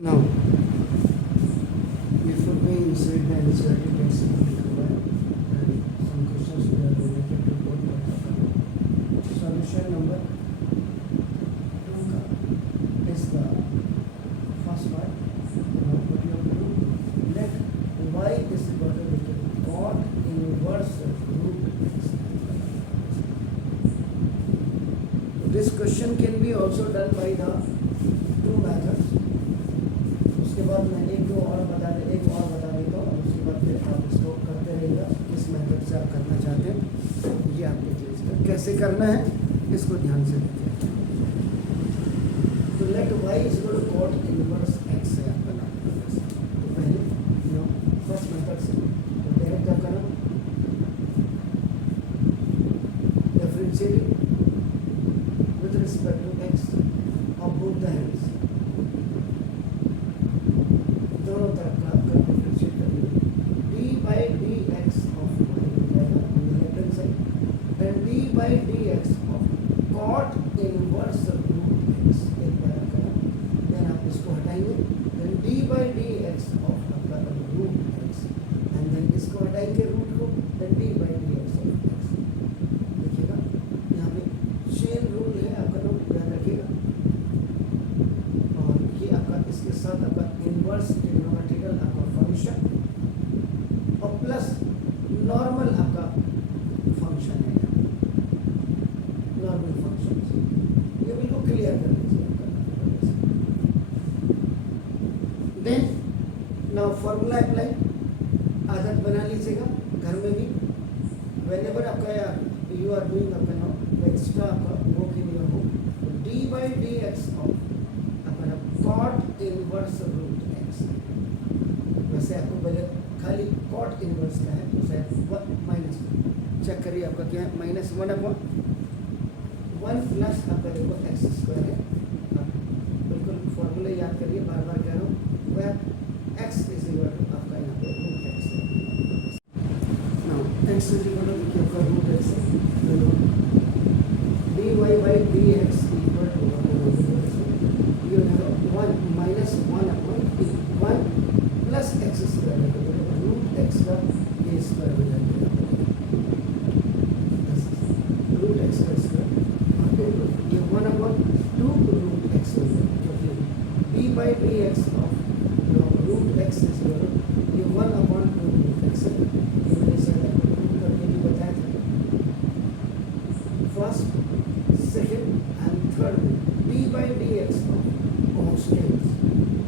Now, before we insert the NCERT text required and some questions we are related to both the solution number 2 का is the first part. Now what you have to do, let y is equal to cot inverse root x. This question can be also done by the two methods. उसके बाद मैं एक और बता देता हूँ और उसके बाद फिर आप इसको करते रहिएगा किस मेथड से आप करना चाहते हैं ये आप देख लीजिएगा कैसे करना है इसको ध्यान से देखिए। तो let y is equal to cot inverse x से आप बना तो पहले फर्स्ट मेथड से तो डायरेक्ट क्या करना differentiating with respect to x of both the hands दोनों तरफ का आपका डिफरेंशिएट करेंगे d by d x of left hand side and d by d x of cot inverse root x एक बार करा देन आप इसको हटाएंगे then d by d x of आपका रूट एक्स एंड देन इसको हटाएंगे रूट को then d by d x of x. देखिएगा यहाँ पे चेन रूल है आपका लोग याद रखिएगा और ये आपका इसके साथ आपका इनवर्स ट्रिग्नोमेट्रिकल आपका फंक्शन और प्लस नॉर्मल आपका फंक्शन है नॉर्मल फंक्शन ये बिल्कुल क्लियर कर लीजिए। देन नाउ फॉर्मूला अप्लाई आदत बना लीजिएगा घर में भी व्हेनेवर आपका यू आर डूइंग आपका नाउ एक्स्ट्रा आपका वो के लिए हो D by d x of अपना कॉट इनवर्स रूट एक्स। वैसे आपको पहले खाली कॉट इनवर्स का है तो शायद माइनस चेक करिए आपका क्या है minus one upon one plus आपका देखो एक्स स्क्वायर है। बिल्कुल फॉर्मूला याद करिए बार बार कह रहा हूँ वह एक्स इज इक्वल टू आपका यहाँ पे रूट एक्स है। Now x is equal to आपका रूट एक्स है d y by d x equal to you have 1 minus 1 upon 1 plus x square root x का a square हो जाएगा root x का square ये 1 upon 2 root x हो जाएगा क्योंकि d by dx of root x is ये 1 upon 2 root x है ये मैंने शायद आपको प्रूव करके भी बताया था। First second and third d by dx of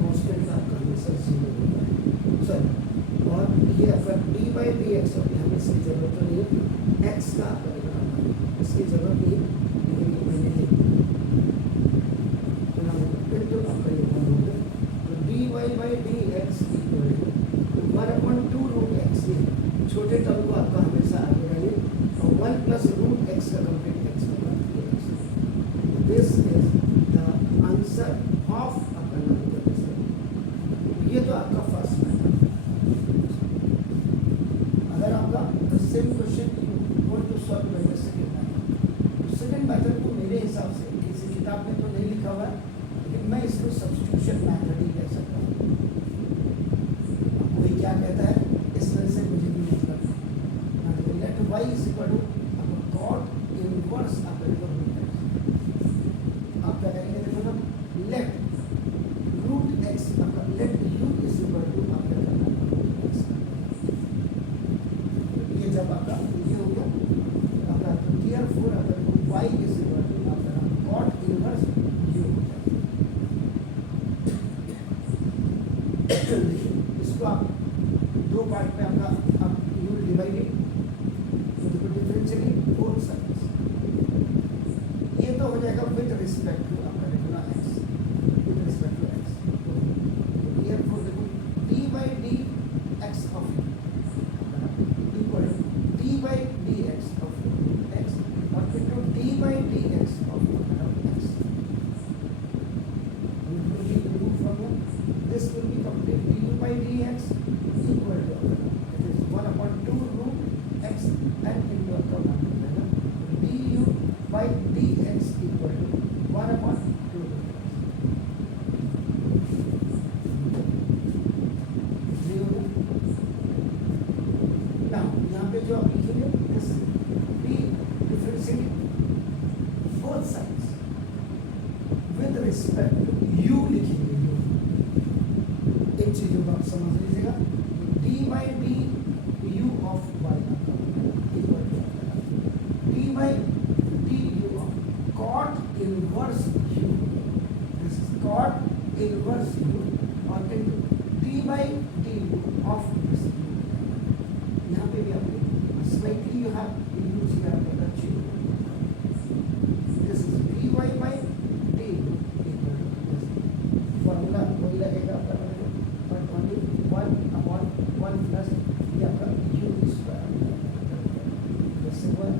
constant आपका हमेशा जीरो होता है सर और ये आपका डी बाई डी एक्स और हमें इसकी जरूरत तो नहीं है एक्स का आपका निकालना इसकी जरूरत नहीं लेकिन ये मैंने लिख दिया बिल्कुल आपका ये वन हो गया तो d y by d x equal to one upon two root x ये छोटे टर्म को आपका हमेशा आगे रहिए और वन प्लस रूट एक्स का कंप्लीट एक्स होगा this is the answer of ये तो आपका फर्स्ट मेथड। अगर आपका same question you want to solve by the second method को मेरे हिसाब से किसी किताब में तो नहीं लिखा हुआ है लेकिन मैं इसको सब्स्टिट्यूशन मेथड ही कह सकता हूँ। कोई क्या कहता है इस तरह से मुझे भी मतलब let y is equal to आपका कॉट इनवर्स आपका आप क्या करेंगे देखो ना लेट रूट एक्स आपका let u is equal to आपका ये जब आपका ये हो गया आपका क्लियर फोर अगर y इज इक्वल टू आपका कॉट इनवर्स u हो जाएगा। इसको आप दो पार्ट में आपका आप u डिवाइडेड तो डिफरेंशिएट बोथ साइड्स ये तो हो जाएगा विद रिस्पेक्ट टू आपका देखो ना x with respect to x d by d x of equal d by d x of x और into d by d x of x this will be complete d by d x equal to it is 1 upon 2 root x and into account d u by d x equal to 1 upon 2 root x। और into d by d of this. यहाँ पे भी आपने slightly you have use here the chi. This is d y by d equal to this formula वही लगेगा आपका, but only 1/1 plus ये आपका u square this is 1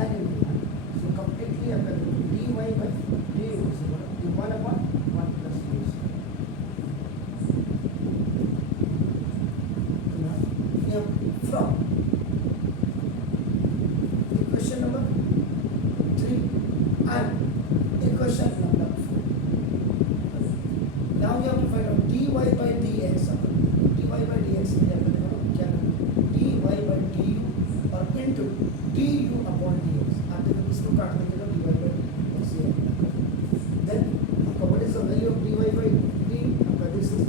and into 1, so completely आपका dy by d is equal to 1/1 plus u square। Now from equation number 3 and equation number 4, now you have to find out dy by dx। dy by dx में क्या करना dy by du और into du upon dx। आप देखो इसको काट देंगे तो dy by dx ये then आपका what is the value of dy by d? आपका this is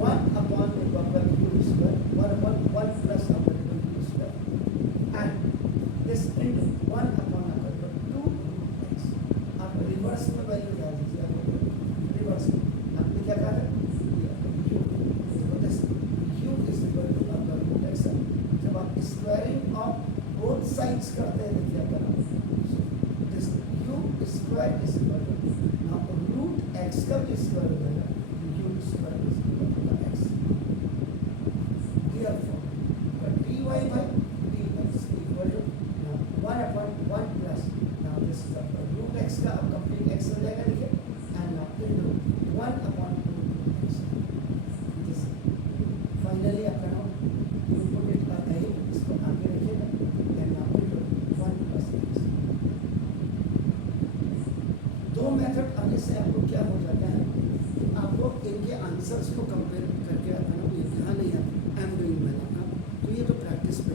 1/1 आपका u square 1/1 plus आपका u square and this into 1/2 x। आप रिवर्स में वैल्यू डाल दीजिए, आप रिवर्स में आपने क्या कहा था u, देखो this u is equal to आपका root x। जब आप स्क्वायरिंग ऑफ बोथ साइड्स करते हैं देखिए आपका this u square is equal to now root x का भी स्क्वायर हो जाएगा u square is equal to x। therefore dy by dx equal to now 1/1 plus now this is आपका root x का अब कंप्लीट x हो जाएगा देखिए and now into 1/2 x। this finally आपका now you put it ahead, इसको आगे रखिएगा and now into 1 plus x। दो मेथड आने से आपको क्या हो जाता है, आप लोग इनके आंसर्स को कंपेयर करके रखना, ये ध्यान नहीं है आई एम डूइंग वेल आपका, तो ये तो प्रैक्टिस पे